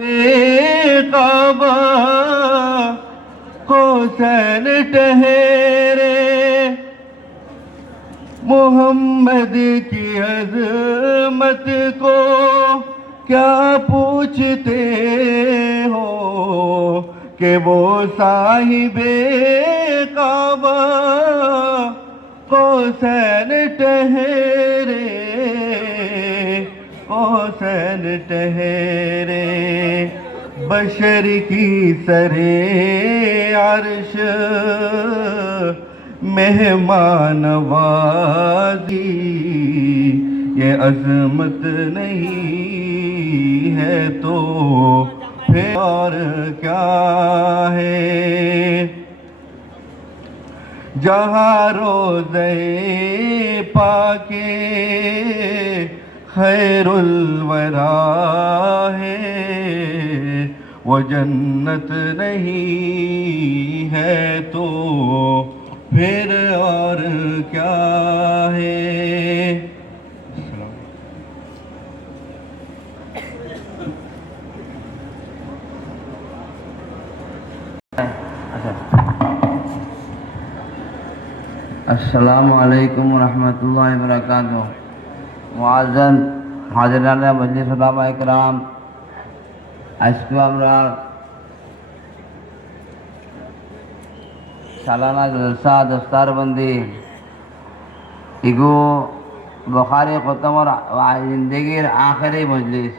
काबा हुसैन ठहरे, मोहम्मद की अजमत को क्या पूछते हो कि वो साहिबे काबा हुसैन ठहरे, हुसैन ठहरे। बशर की सरे अर्श मेहमान नवाज़ी, ये अज़मत नहीं है तो फिर और क्या है। जहाँ रोज़े पाके खैरुल वरा है, वो जन्नत नहीं है तो फिर और क्या है। अस्सलामु अलैकुम रहमतुल्लाहि व बरकातुहू। मुआज़्ज़न हाज़िरान मजलिस उलमा इकराम, আজকে আমরা सालाना जलसा दस्तारबंदी इगो बुखारी खत्म और जिंदगीर आखिरी मजलिस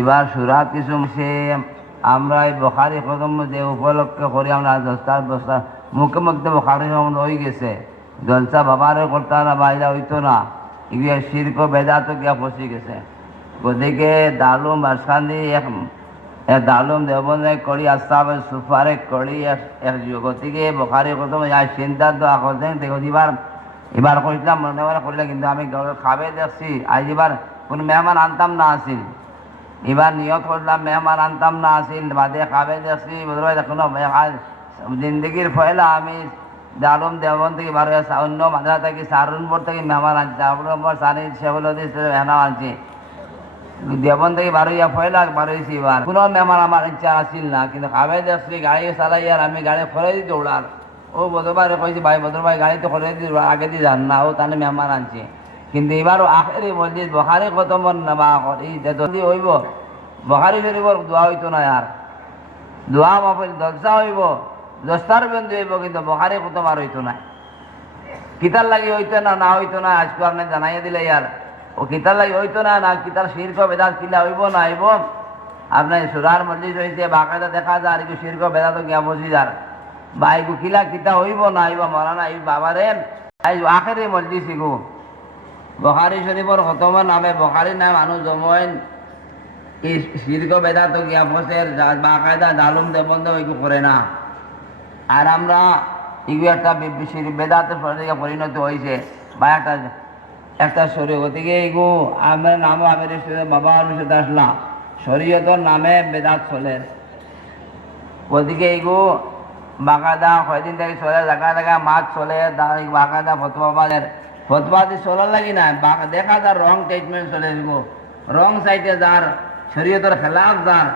এবার সুরাত কিছু সে আমরা এই বুখারি খতম যে উপলক্ষ করি আমরা দস্তার মুখে মুখে বুখারি খতম হয়ে গেছে, জলসা বাবারে করতে না বাইরে হইতো না, এগুলো শিরক বেদাত গিয়া ফসি গেছে। গতিকে দালুম মাঝখান দিয়ে এক দালুম দেবন্দায় করি আস্তাবে সুফারে করি এক গতিকে বুখারি খতম চিন্তার দোয়া করতেন দেখো এবার করছিলাম মনে মনে করলে, কিন্তু আমি খাবে দেখছি আজ এবার কোনো মেহমান আনতাম না আসিল, এবার নিয়ত করলাম মেহমান আনতাম না আসিল, বাদে খাবে দেখছি বোধহয় এখনো জিন্দগির ফয়লা আমি দালুম দেবন থেকে বার অন্য মাদ্রাসা থেকে সারুনপুর থেকে মেহমান আনছি, সারুনপুর সানি সেবল মেহমান আনছি, দেবন থেকে বারোইয়া ফয়লা বারোইছি। এবার কোনো মেহমান আমার ইচ্ছা আসিল না, কিন্তু খাবে দেখছি গাড়ি চালাই আর আমি গাড়ি খরাই দিতে দৌড়ার। ও বদরবারে কইছি ভাই বদর ভাই গাড়ি তো খরাই দিয়ে আগে দিয়ে যান না, ও তাহলে মেহমান আনছি। কিন্তু এবারও আখেরি মসজিদ বুখারি খতম না এই যদি হইব বুখারি শরীফর দোয়া হইতো না, আর দোয়া মাহফিল জলসা হইব দস্তার বন্ধু হইব, কিন্তু বুখারি খতম আর হইতো না। কিতার লাগি হইতো না না হইতো না আজকে আপনি জানাইয়া দিলে ইয়ার ও কিতার লাগি হইতো না না কিতার শিরক বেদাত কিলা হইব না হইব আপনার সুরার মসজিদ হয়েছে বাকায়দা দেখা যায়, আর কি শিরক বেদাত গিয়া বসি যার বা এগু কিলা কিতা হইব না হইব মরানা এই বাবারে আখেরি মসজিদ শিখু বুখারি শরীফর খতমের নামে বুখারির নামে মানুষ জমাইন এই শিরক বেদাত গিয়া বসের বাকায়দা দালুম দেবন্ধ এগু করে না। আর আমরা এগুলো একটা বেদাতের পরিণত হয়েছে বা একটা শরীর, গতিকে এগু আমার নামও আমি বাবা আমি সাথে আসলাম শরীয়তর নামে বেদাত চলে, গতিকে এগু বাকায়দা কয়দিন থেকে চলে জায়গা জায়গা মাছ চলে বাকায়দা ফতোয়া দিয়ে চলার লাগি না দেখা যার রং ট্রিটমেন্ট চলে এগু রং সাইডে যার শরীয়তর খেলাফ যার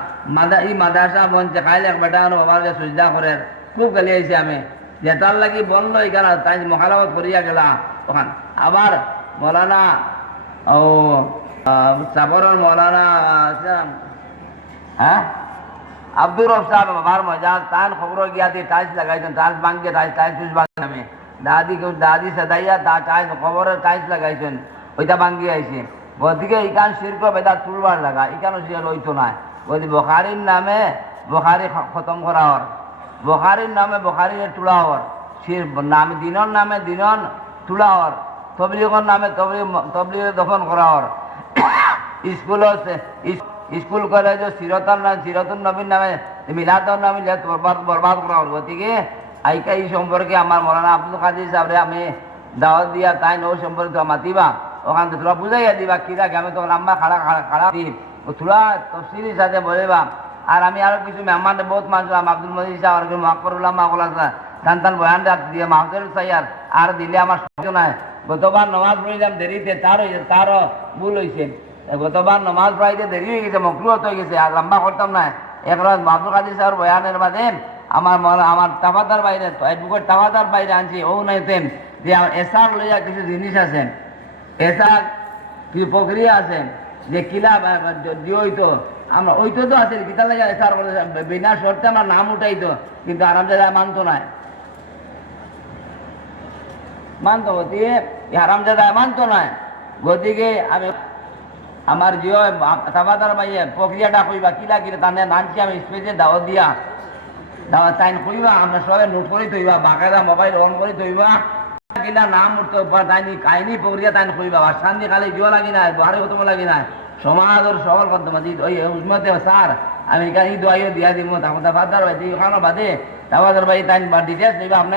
ই মাদ্রাসা বনছে খাইলে বেটা বাবার যে সুজা করে খুব গালি আইছি আমি যে তার লাগি বন্ধ এখানে তাই মোখালাফত করিয়া গেলা ওখান। আবার মৌলানা ও সাবরের মৌলানা হ্যাঁ আব্দুর রব সাহেব বাবার মজাজ তান খবর গিয়া দিয়ে টাইলস লাগাইছেন, টাইলস ভাঙিয়ে টাইলস ভাঙে আমি দাদি সেদাইয়া টাইলস খবরের টাইলস লাগাইছেন ওইটা ভাঙিয়ে আইছে। গতিকে ইকান শিরক বেদাত তুলবার লাগা ইকানো সে রইতো না। গতি বুখারির নামে বুখারি খতম করা হর, বুখারির নামে বুখারির তুলা হর, নামে দিনর নামে দিনন তুলা হর, তবলিগর নামে তবলিগের দফন করা হর, স্কুল কলেজ সিরতর নবীর নামে মিলাদর নামে বরবাদ করা হর। গতিকে আইকা এই সম্পর্কে আমার মৌলানা আব্দুল কাদির সাহেবরে আমি দাওয়াত দিয়া তাই ও সম্পর্কে মাতিবা ওখান থেকে তোরা বুঝাইয়া দিবা কিরা আমি তখন আম্মা খাড়া দিই তোরা তফসিলির সাথে বলিবা। আর আমি আরো কিছু মেহমান বহুত মানছিলাম আব্দুল মজিদ সাহেব আর মহাকরুল্লাহ মাহলা টান বয়ান দিয়ে মাহজুর সাইয়ার আর দিলে আমার সহ্য নাই। গতবার নমাজ পড়িলাম দেরিতে তারও ভুল হয়েছে, গতবার নমাজ পড়াইতে দেরি হয়ে গেছে, মকরুহত হয়ে গেছে, আর লম্বা করতাম না। এক রাত আব্দুল কাদির সাহেব বয়ানের বাদে আমার তাফাদার বাইরে বুকের তাফাদার বাইরে আনছি ও নাইতেন যে এসার লইয়া কিছু জিনিস আছে, এসার কিছু প্রক্রিয়া আছে যে কিলা দিয়ে হইতো আমরা ওইতো তো আছে কিতা লাগে এসার বিনা শর্তে আমরা নাম উঠাইতো, কিন্তু আরামজাদা মানতো না, মানতো হারামজাদা মানতো না। গতিকে আমি আমার জিও তাবাদার ভাইয়ে প্রক্রিয়াটা কইবা কিলা কিলা তানে নানছি আমি স্পেসে দাওয়াত দিয়া দাওয়াত সাইন কইবা, আমরা সবাই নোট করে তৈবা, বাকায়দা মোবাইল অন করে তৈবা কিলা নাম উঠতে তাইনি কাহিনী প্রক্রিয়া তাইন কইবা, আর শান্তি খালি জিও লাগি না বাহারে কত লাগি না সমাজ ওর সবল করতে মাঝি ওই উসমতে স্যার আমি কাহি দোয়াইও দিয়া দিব তাবাদার ভাই ওখানে বাদে তাবাদার ভাই তাইন ডিটেলস নিবা আপনার